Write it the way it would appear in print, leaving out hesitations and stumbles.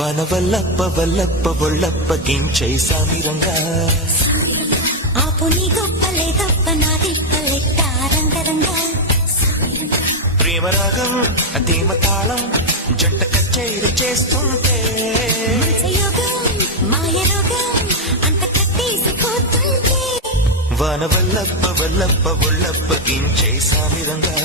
వనవల్లప్ప వల్లప్ప ఒళ్ళప్ప గించై సామిరంగా ఆపు నీ గొప్పలే గొప్ప నా దిప్పలెట్ట రంగరంగా ప్రేమరాగం ధీమ తాళం జంట కచేరి చేస్తుంటే యోగం మాయ రోగం అంత కట్టేసిపోతుంటే వనవల్లప్ప వల్లప్ప ఒళ్ళప్ప గించై సామిరంగా